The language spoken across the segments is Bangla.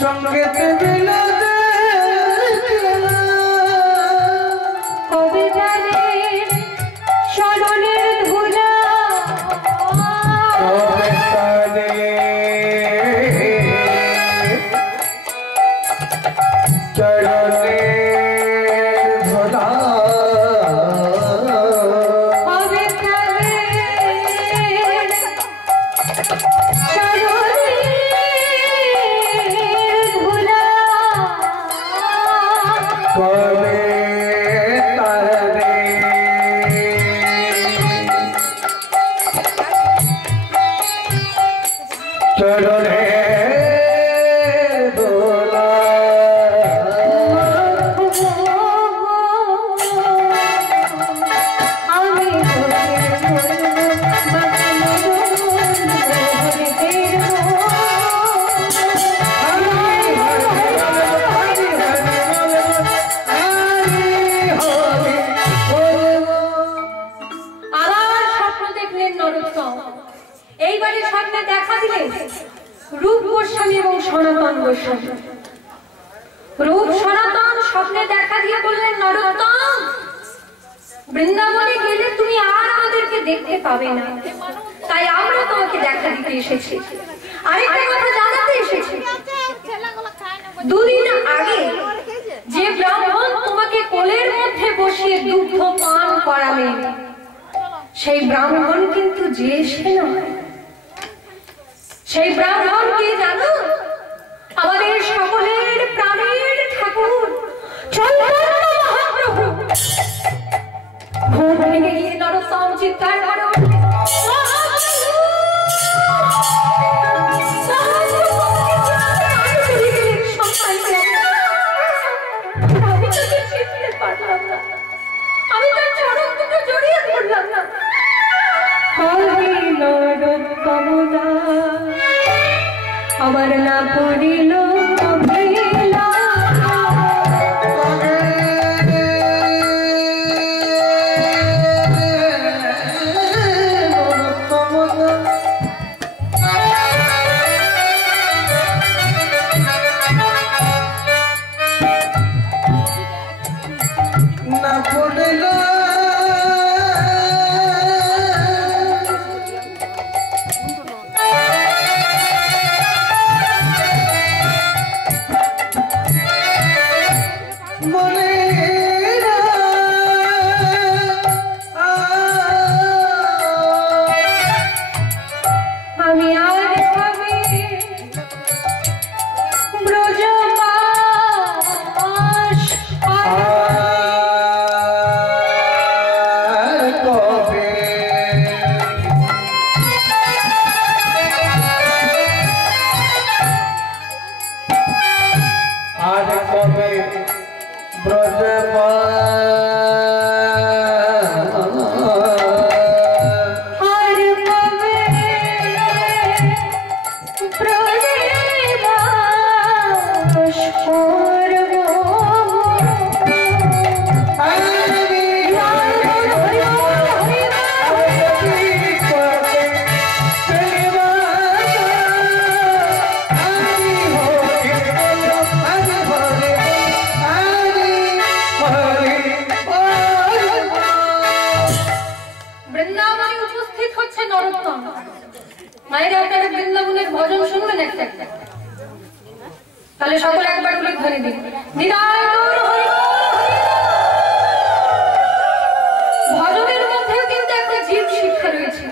সঙ্গেতে বিলাতে কবে জানে স্মরণের ধুলা কবে কানে চরণের ধরা কবে জানে স্মরণের ধুলা কবে তারে চরণে দোলা আমি এইবারে স্বপ্নে দেখা দিলেন রূপ গোস্বামী এবং সনাতন গোস্বামী। রূপ সনাতন স্বপ্নে দেখা দিয়ে বললেন, নরোত্তম, বৃন্দাবনে গেলে তুমি আর আমাদেরকে দেখতে পাবে না, তাই আমরা তোমাকে দেখা দিতে এসেছি। আরেকটা কথা জানাতে এসেছি, দুদিন আগে যে ব্রাহ্মণ তোমাকে কোলের মধ্যে বসিয়ে দুগ্ধ পান করালেন, সেই ব্রাহ্মণ কিন্তু যে সে নয়। সেই ব্রাহ্মণ কে জানো? আমাদের সকলের প্রাণের ঠাকুর চৈতন্য মহাপ্রভু। ঘুম ভেঙে গিয়ে নরোত্তম চিৎকার করে আমি তার চরণ দুটো জড়িয়ে ধরলাম না। আমার না পড়িল না পড়ল মনে আমি আর ভাবি ব্রজবাস কবে আর কবে ব্রজবাস আর কবে ব্রজবাস করব। বৃন্দাবনে উপস্থিত হচ্ছে নরোত্তম। মায়েরা আপনারা বৃন্দাবনের ভজন শুনবেন একটা একটা, তাহলে সকলে একবার উল্লেখ ধ্বনি দিন, নিতাই গৌর হরি বল, হরি বল। ভজনের মধ্যেও কিন্তু একটা জীব শিক্ষা রয়েছে,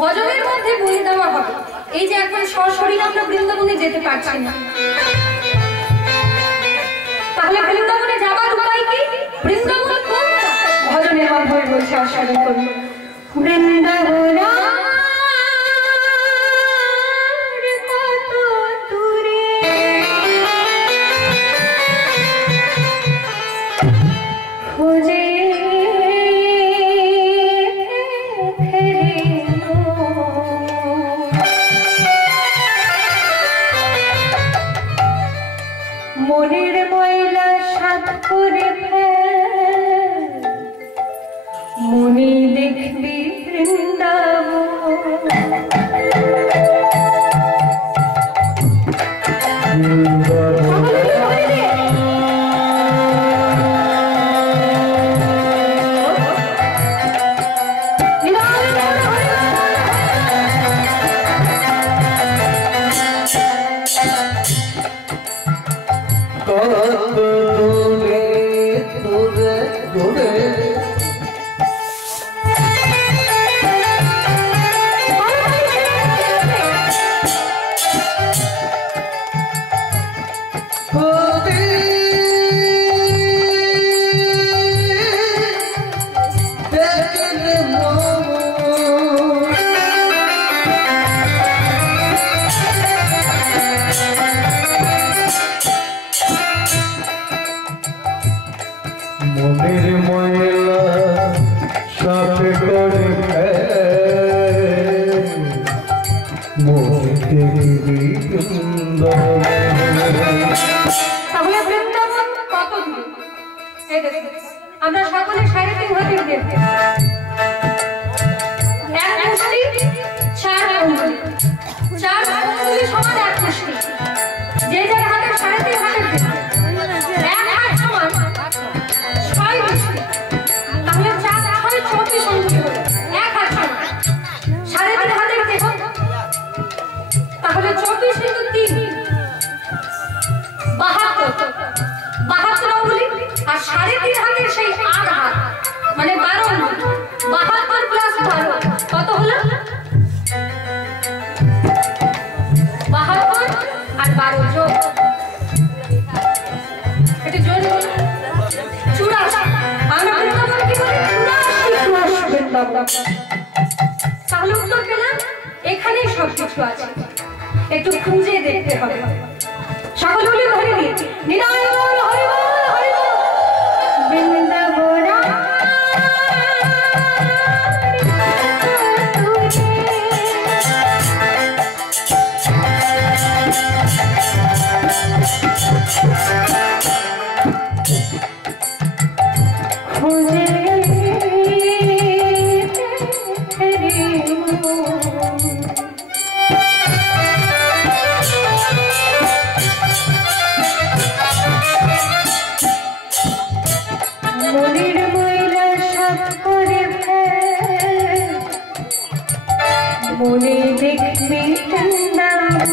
ভজনের মধ্যে বলে দেওয়া হবে। এই যে এখন সশরীরে আমরা বৃন্দাবনে যেতে পারছি না, তাহলে বৃন্দাবনে যাবার উপায় কি? বৃন্দাবন কোনটা? ভজনের মাধ্যমে বলছে, আস্বাদন করুন। বৃন্দাবন কত দূরে, খুঁজে মনের ময়লা সাত করে ফেল, মনে দেখবি বৃন্দাবন। মনের ময়লা সাথে করে তাহলে বৃন্দাবন কত দূরে? এই দেখুন, আমরা সকলে 3.5 হাতে দেখতে এক মুষ্টি 4 আঙ্গুল, 4 আঙ্গুলি সমান এক মুষ্টি। যে যার হাতে 3.5 হাতে এক হাত সমান 6 মুষ্টি। তাহলে 4 6 24 আঙ্গুলি হলো এক হাত সমান 3.5 হাতে দেখুন। তাহলে 24 into 3 72 আঙ্গুলি, আর 3.5 হাতের সেই 8 হাত মানে 12 আঙ্গুলি। 72 প্লাস 12 কত হলো? 72 আর 12 যোগ, এটা যোগ 84। আমরা বৃন্দাবন কি বলি? 84 বৃন্দাবন। তাহলে উত্তর পেলাম, এখানেই সব কিছু আছে, একটু খুঁজে দেখতে হবে। সকল বলি হরি নিরায় বল হরি বল হরি বল বৃন্দাবন মনের ময়লা সাফ করে ফেল, মনে দেখবি বৃন্দাবন।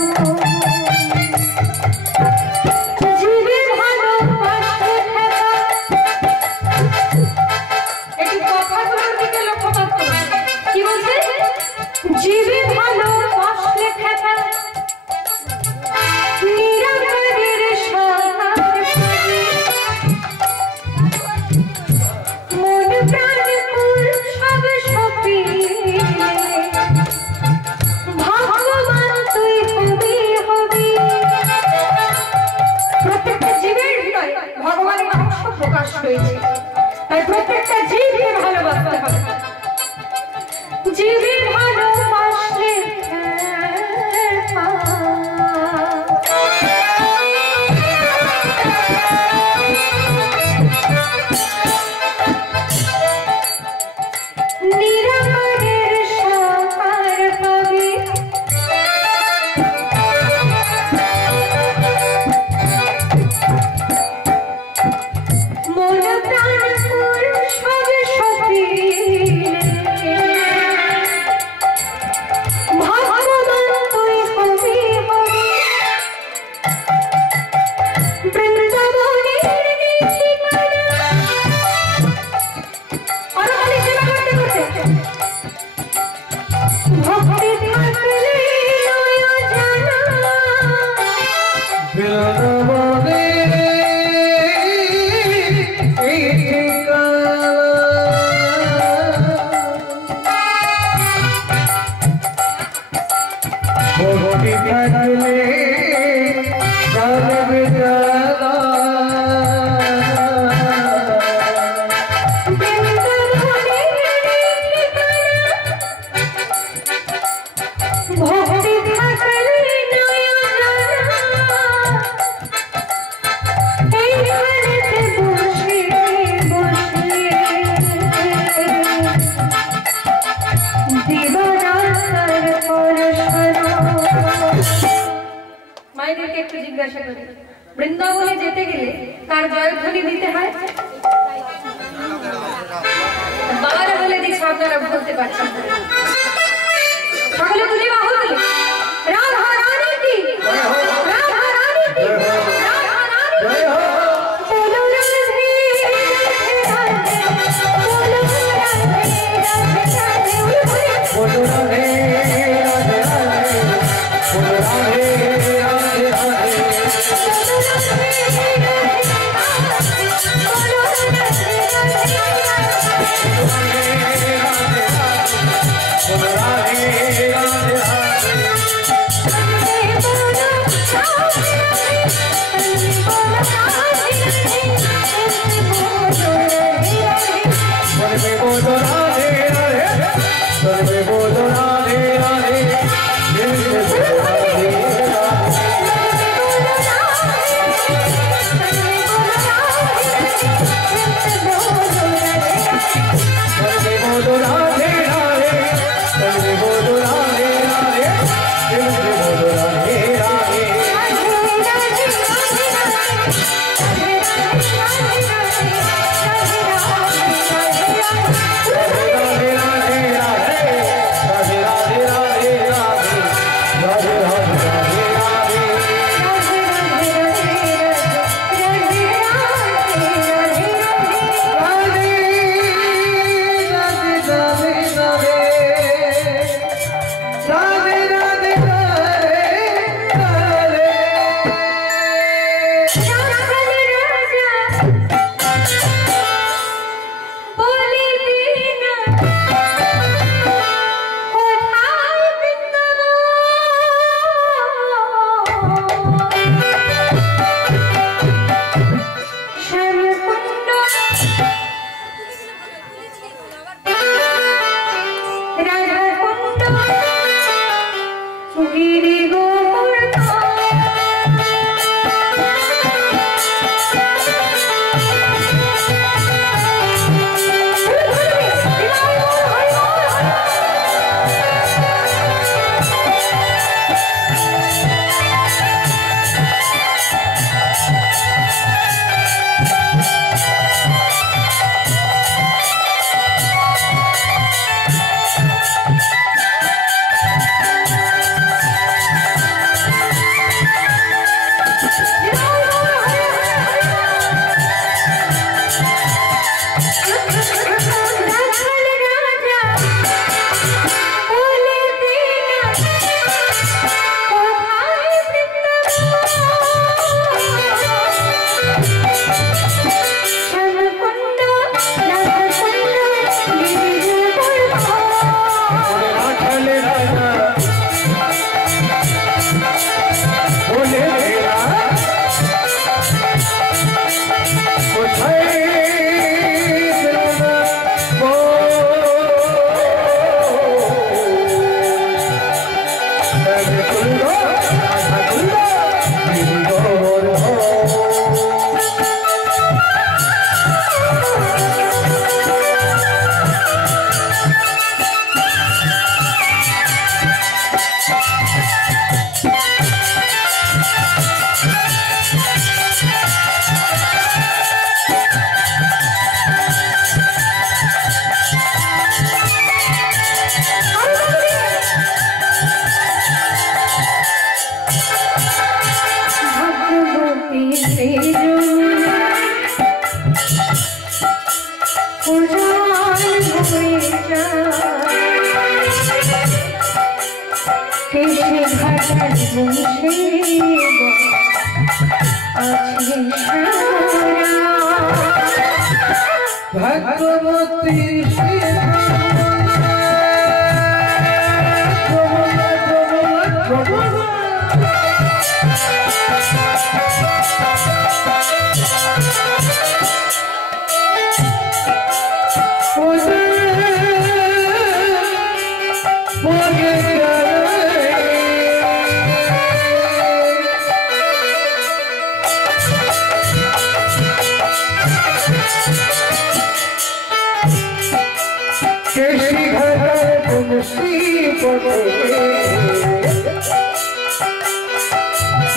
মায়েদেরকে একটু জিজ্ঞাসা করি, বৃন্দাবনে যেতে গেলে কার জয়ধ্বনি দিতে হয়? বাবারা বলে দিচ্ছে, আপনারা বলতে পারছেন না। সকলে তুলে বাহু তুলে রাধা রানী কি, রাধা রানী কি, রাধা রানী কি। বলো রাধে রাধে, বলো রাধে রাধে, বলো রাধে রাধে রাধে,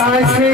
আছে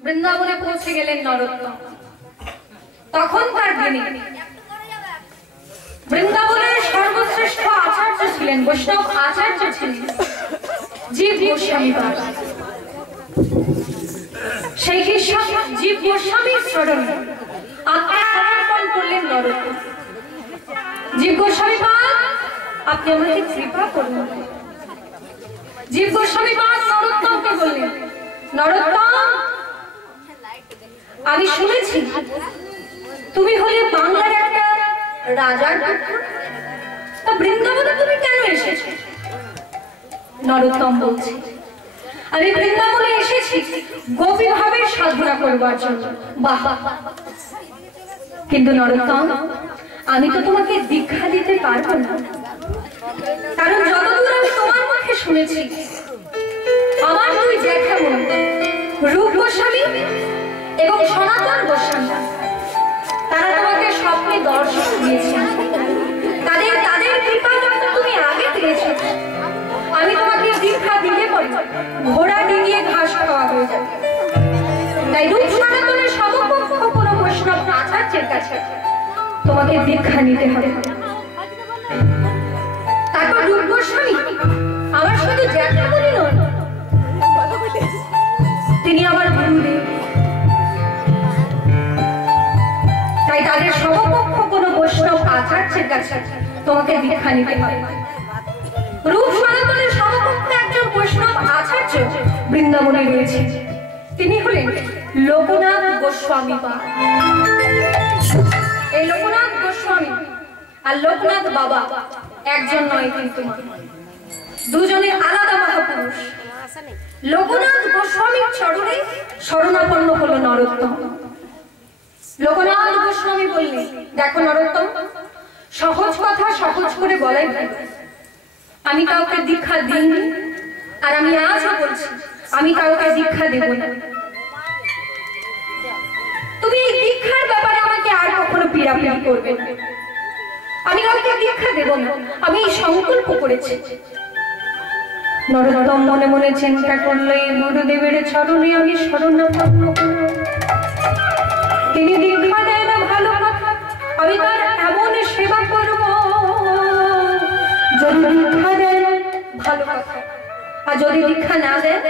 বৃন্দাবনে পৌঁছে গেলেন নরোত্তম। তখনকার দিনে বৃন্দাবনের সর্বশ্রেষ্ঠ আচার্য ছিলেন, বৈষ্ণব আচার্য ছিলেন জীব গোস্বামী বাবা। সেই জীব গোস্বামীর চরণে আত্মসমর্পণ করলেন নরোত্তম। জীব গোস্বামী বাবা, আপনি আমাকে কৃপা করুন। জীব গোস্বামী বাবা নরোত্তমকে বললেন, নরোত্তম, আমি শুনেছি তুমি হলে বাংলার একটা রাজার পুত্র, তা বৃন্দাবনে তুমি কেন এসেছো? নরোত্তম বলছে, আমি বৃন্দাবনে এসেছি গোপী ভাবে সাধনা করবার জন্য। বাহ! কিন্তু নরোত্তম, আমি তো তোমাকে দীক্ষা দিতে পারবো না, কারণ যতদূর আমি তোমার মুখে শুনেছি আমার দুই জ্যাঠা বোন রূপ গোস্বামী এবং সনাতন গোস্বামী তারা তোমাকে স্বপ্নে দর্শন দিয়েছেন। তাদের কৃপা যখন তুমি আগে পেয়েছো, আমি তোমাকে দীক্ষা দিলে পরে ঘোড়া ডিঙিয়ে ঘাস খাওয়া হয়ে যাবে। তাই রূপ সনাতনের সমকক্ষ কোনো বৈষ্ণব আচার্যের কাছে তোমাকে দীক্ষা নিতে হবে। তারপর রূপ গোস্বামী আমার শুধু জ্যাঠা বলি নয়, তিনি আমার গুরুদেব। তাই তাদের সমকক্ষ কোনো বৈষ্ণব আচার্যের কাছে তোমাকে দীক্ষা নিতে হবে। রূপ সনাতনের সমকক্ষ একজন বৈষ্ণব আচার্য বৃন্দাবনে রয়েছে, তিনি হলেন লোকনাথ গোস্বামী বাবা। এই লোকনাথ গোস্বামী আর লোকনাথ বাবা একজন নয়, কিন্তু দুজনে আলাদা মহাপুরুষ। লোকনাথ গোস্বামীর চরণে শরণাপন্ন হলো নরোত্তম। লোকনাথ গোস্বামী বললেন, দেখো নরোত্তম, সহজ কথা সহজ করে বলাই ভালো। আমি কাউকে দীক্ষা দিইনি, আর আমি আজও বলছি আমি কাউকে দীক্ষা দেব না। তুমি এই দীক্ষার ব্যাপারে আমাকে আর কখনো পীড়াপিড়ি করবে না। আমি কাউকে দীক্ষা দেব না, আমি এই সংকল্প করেছি। নরোত্তম মনে মনে চিন্তা করলে, গুরুদেবের চরণে আমি শরণাপন্ন। তিনি দীক্ষা দেয় না ভালো কথা, আমি তার এমন সেবা করব। যদি দীক্ষা দেন ভালো কথা, আর যদি দীক্ষা না দেন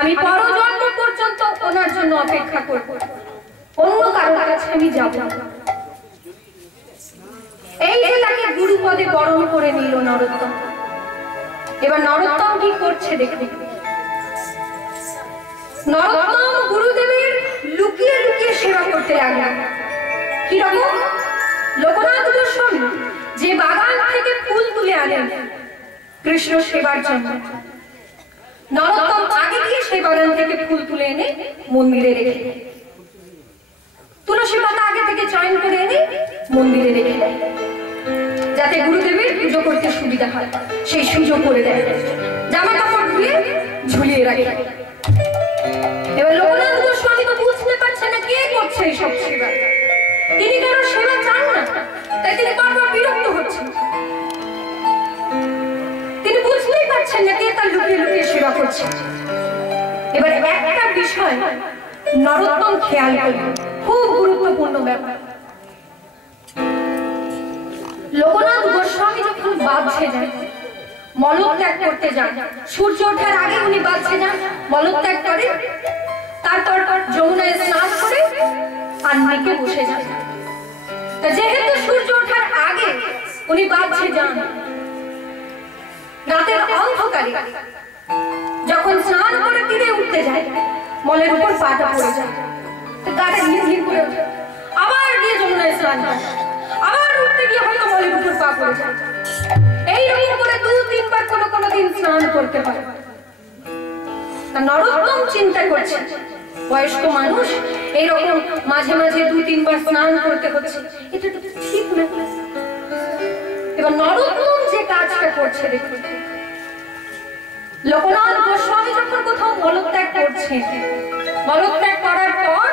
আমি পরজন্ম পর্যন্ত ওনার জন্য অপেক্ষা করব, অন্য কারোর কাছে আমি যাব না। এই যে তাকে গুরুপদে বরণ করে নিল নরোত্তম। এবার নরোত্তম কি করছে দেখবে। নরোত্তম গুরুদেবের লুকিয়ে লুকিয়ে সেবা করতে লাগলেন। কিরকম? লোকনাথ গোস্বামী যে বাগান থেকে ফুল তুলে আনেন কৃষ্ণ সেবার জন্য, নরোত্তম আগে গিয়ে সেই বাগান থেকে ফুল তুলে এনে মন্দিরে রেখে দেয়। তুলসী পাতা আগে থেকে চয়ন করে এনে মন্দিরে রেখে দেয়, যাতে গুরুদেবের পুজো করতে সুবিধা হয়। সেই সুযোগ করে দেয়, জামা কাপড় ধুয়ে ঝুলিয়ে রাখে। এবার লোকনাথ গোস্বামী তো বুঝতে পারছে না কে করছে এইসব সেবা। তিনি কারো সেবা চান না, তাই তিনি বারবার বিরক্ত হচ্ছেন। তিনি বুঝতেই পারছেন না কে তার লুকিয়ে লুকিয়ে সেবা করছে। এবার একটা বিষয় নরোত্তম খেয়াল করলেন, খুব গুরুত্বপূর্ণ ব্যাপার। লোকনাথ গোস্বামী যখন বাঁধছে যান, মলত্যাগ করতে যান, সূর্য ওঠার আগে উনি বাঁধছে যান, মলত্যাগ করে, তারপর যমুনায় স্নান করে আন্নিকে বসে যান। তা যেহেতু সূর্য ওঠার আগে উনি বাঁধছে যান, রাতের অন্ধকারে যখন স্নান করে তীরে উঠতে যায়, মলের উপর পাটা পড়ে যায়, গাটা হিড় করে ওঠে, আবার গিয়ে যমুনায় স্নান করে, আবার উঠতে গিয়ে হয়তো মলের উপর পা পড়ে যায়। এইরকম করে 2-3 বার কোনো দিন স্নান করতে হয়। নরোত্তম চিন্তা করছে, বয়স্ক মানুষ এইরকম মাঝে মাঝে 2-3 বার স্নান করতে হচ্ছে, এটা তো ঠিক না। এবার নরোত্তম যে কাজটা করছে দেখুন, লোকনাথ গোস্বামী যখন কোথাও মলত্যাগ করছে, মলত্যাগ করার পর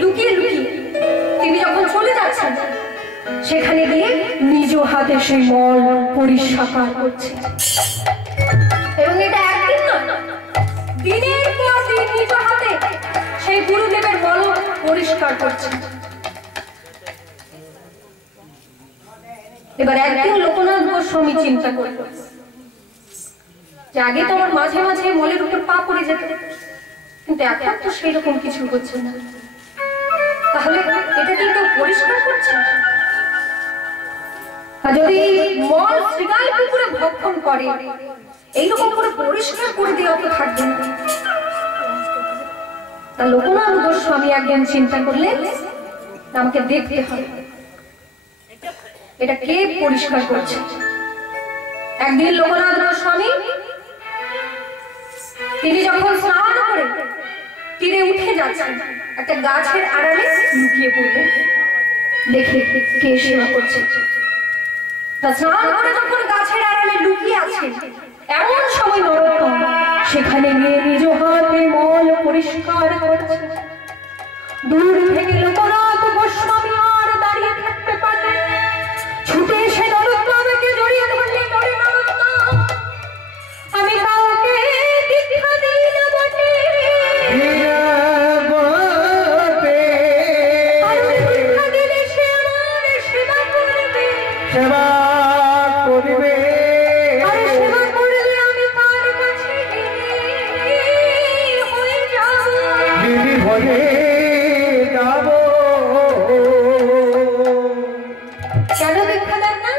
লুকিয়ে লুকিয়ে তিনি যখন চলে যাচ্ছেন, সেখানে গিয়ে নিজ হাতে সেই মল পরিষ্কার করছে। এবং এটা একদিন না, দিনের পর দিন নিজ হাতে সেই গুরুদেবের মল পরিষ্কার করছে। এবার একদিন লোকনাথ গোস্বামী চিন্তা করল যে আগে তো আমার মাঝে মাঝে মলের উপর পা পড়ে যেত, কিন্তু এখন তো সেই রকম কিছু হচ্ছে না, তাহলে এটা কি কেউ পরিষ্কার করছে? আর যদি মল শৃগাল পুকুরে ভক্ষণ করে, এইরকম করে পরিষ্কার করে দেওয়া তো থাকবে না। তা লোকনাথ গোস্বামী একদিন চিন্তা করলেন, আমাকে দেখতে হবে এটা কে পরিষ্কার করছে। একদিন লোকনাথ গোস্বামী তিনি যখন স্নান করে তীরে উঠে যাচ্ছেন, একটা গাছের আড়ালে লুকিয়ে পড়লেন, দেখে কে সেবা করছে। তা স্নান করে যখন গাছের আড়ালে লুকিয়ে আছে, এমন সময় নরোত্তম সেখানে গিয়ে নিজ হাতে মল পরিষ্কার করছে। দূর থেকে লোকনাথ গোস্বামী আর দাঁড়িয়ে থাকতে পারলেন, ছুটে এসে নরোত্তমকে জড়িয়ে ধরলেন। নরোত্তম, আমি কাউকে দীক্ষা দিই না বটে, দীক্ষা দিলে সে আমার সেবা করবে, সেবা করবে, আর সেবা করলে আমি তার কাছে হয়ে যাব, দিদি হয়ে যাব। কেন দীক্ষা দেন না?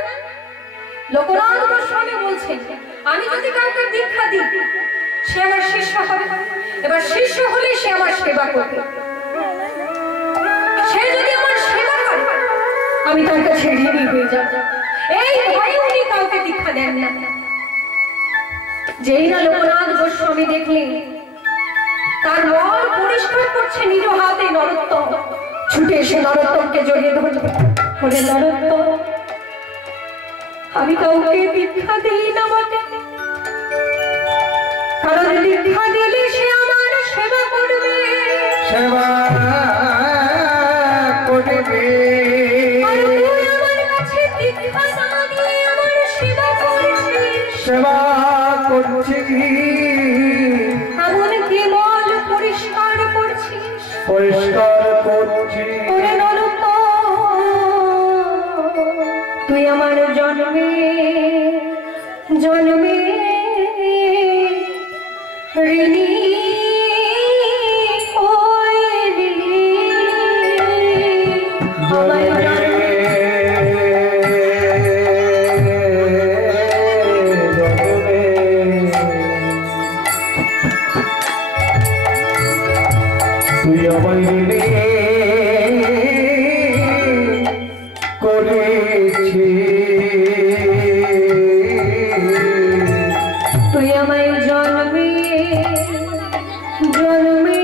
লোকনাথ গোস্বামী বলছেন, আমি যদি কাউকে দীক্ষা দিই সে আমার শিষ্য হবে, এবার শিষ্য হলে সে আমার সেবা করবে, সে যদি আমার সেবা করে আমি তার কাছে ঋণী হয়ে যাব। এই ভয়ে উনি কাউকে দীক্ষা দেন না। যেই না লোকনাথ গোস্বামী দেখলেন তার মল পরিষ্কার করছে নিজ হাতে নরোত্তম ছুটে এসে নরোত্তমকে জড়িয়ে ধরল। ওরে নরোত্তম, আমি কাউকে দীক্ষা দিই না বটে, কারণ দীক্ষা দিলে সে আমার সেবা করবে, সেবা করবে। আর তুই আমার কাছে দীক্ষা না দিয়ে আমার সেবা করছিস, সেবা করছি, এমন কেবল পরিষ্কার করছিস, পরিষ্কার করছি। ওরে নরোত্তম, তুই আমার জন্মে জন্মে ঋণী হইলি, আমায় জন্মে তুই আমায় ঋণী করেছিস, তুই আমায় জন্মে জন্মে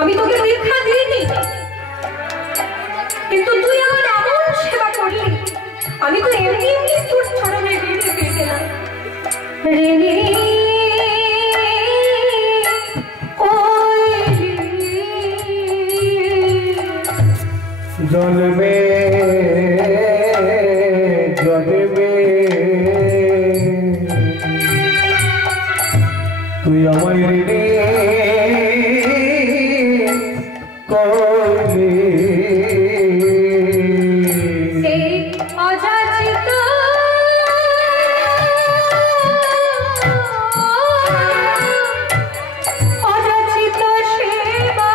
আমি তোকে দীক্ষা দিইনি, কিন্তু তুই আমার এমন সেবা করলি, আমি তো এমনি এমনি তোর চরণে ঋণী হয়ে গেলাম। ঋণী জন্মে জন্মে তুই আমায় ঋণী করলি। এই অযাচিত অযাচিত সেবা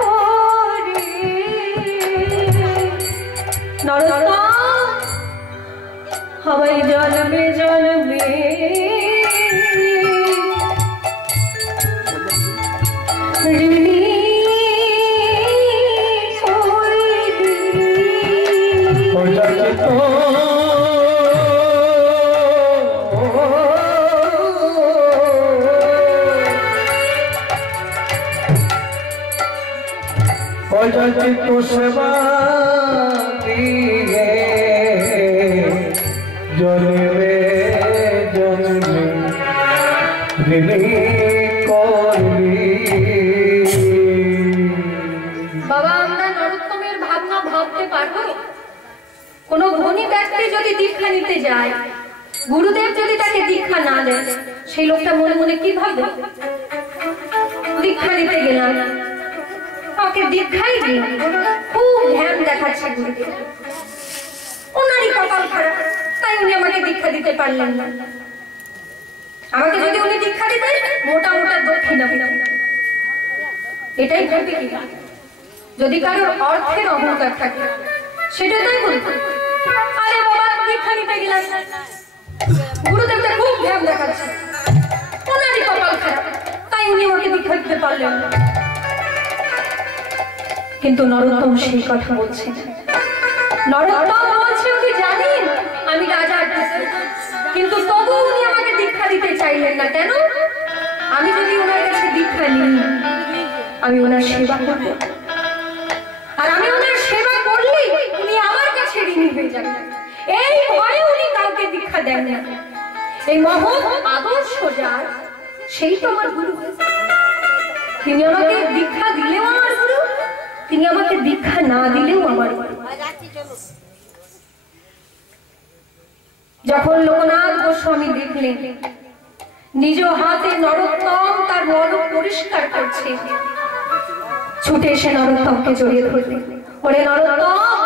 করে নরোত্তম আমায় জন্মে জন্মে ঋণী অযাচিত অযাচিত সেবা দিয়ে জন্মে জন্মে ঋণী করলি। বাবা, আমরা নরোত্তমের ভাবনা ভাবতে পারবো? কোন ধনী ব্যক্তি যদি দীক্ষা নিতে যায়, গুরুদেব যদি তাকে দীক্ষা না দেন, সেই লোকটা মনে মনে কি ভাববে? দীক্ষা নিতে গেলাম, ওকে দীক্ষাই দিই, খুব ধ্যান দেখাচ্ছে গুরুদেব, ওনারই কপাল খারাপ, তাই উনি আমাকে দীক্ষা দিতে পারলেন না। আমাকে যদি উনি দীক্ষা দিতেন, মোটা মোটা দক্ষিণা পেতাম। এটাই ভাববে কি? যদি কারোর অর্থের অহংকার থাকে, সেটা তাই বলতো, আরে বাবা দীক্ষা নিতে গেলাম, গুরুদেবটা খুব ধ্যান দেখাচ্ছে, ওনারই কপাল খারাপ, তাই উনি আমাকে দীক্ষা দিতে পারলেন না। কিন্তু নরোত্তম সেই কথা বলছে না। নরোত্তম বলছে, উনি জানেন আমি রাজার পুত্র, কিন্তু তবু উনি আমাকে দীক্ষা দিতে চাইলেন না। কেন? আমি যদি ওনার কাছে দীক্ষা নিই, আমি ওনার সেবা করব, আর আমি ওনার সেবা করলে উনি আমার কাছে ঋণী হয়ে যাবেন। এই ভয়ে উনি কাউকে দীক্ষা দেন না। এই মহৎ আদর্শ যার, সেই তো আমার গুরু। তিনি আমাকে দীক্ষা দিলেও আমার গুরু, তিনি আমাকে দীক্ষা না দিলেও আমার গুরু। যখন লোকনাথ গোস্বামী দেখলেন নিজ হাতে নরোত্তম তার মল পরিষ্কার করছে, ছুটে এসে নরোত্তমকে জড়িয়ে ধরলেন। ওরে নরোত্তম,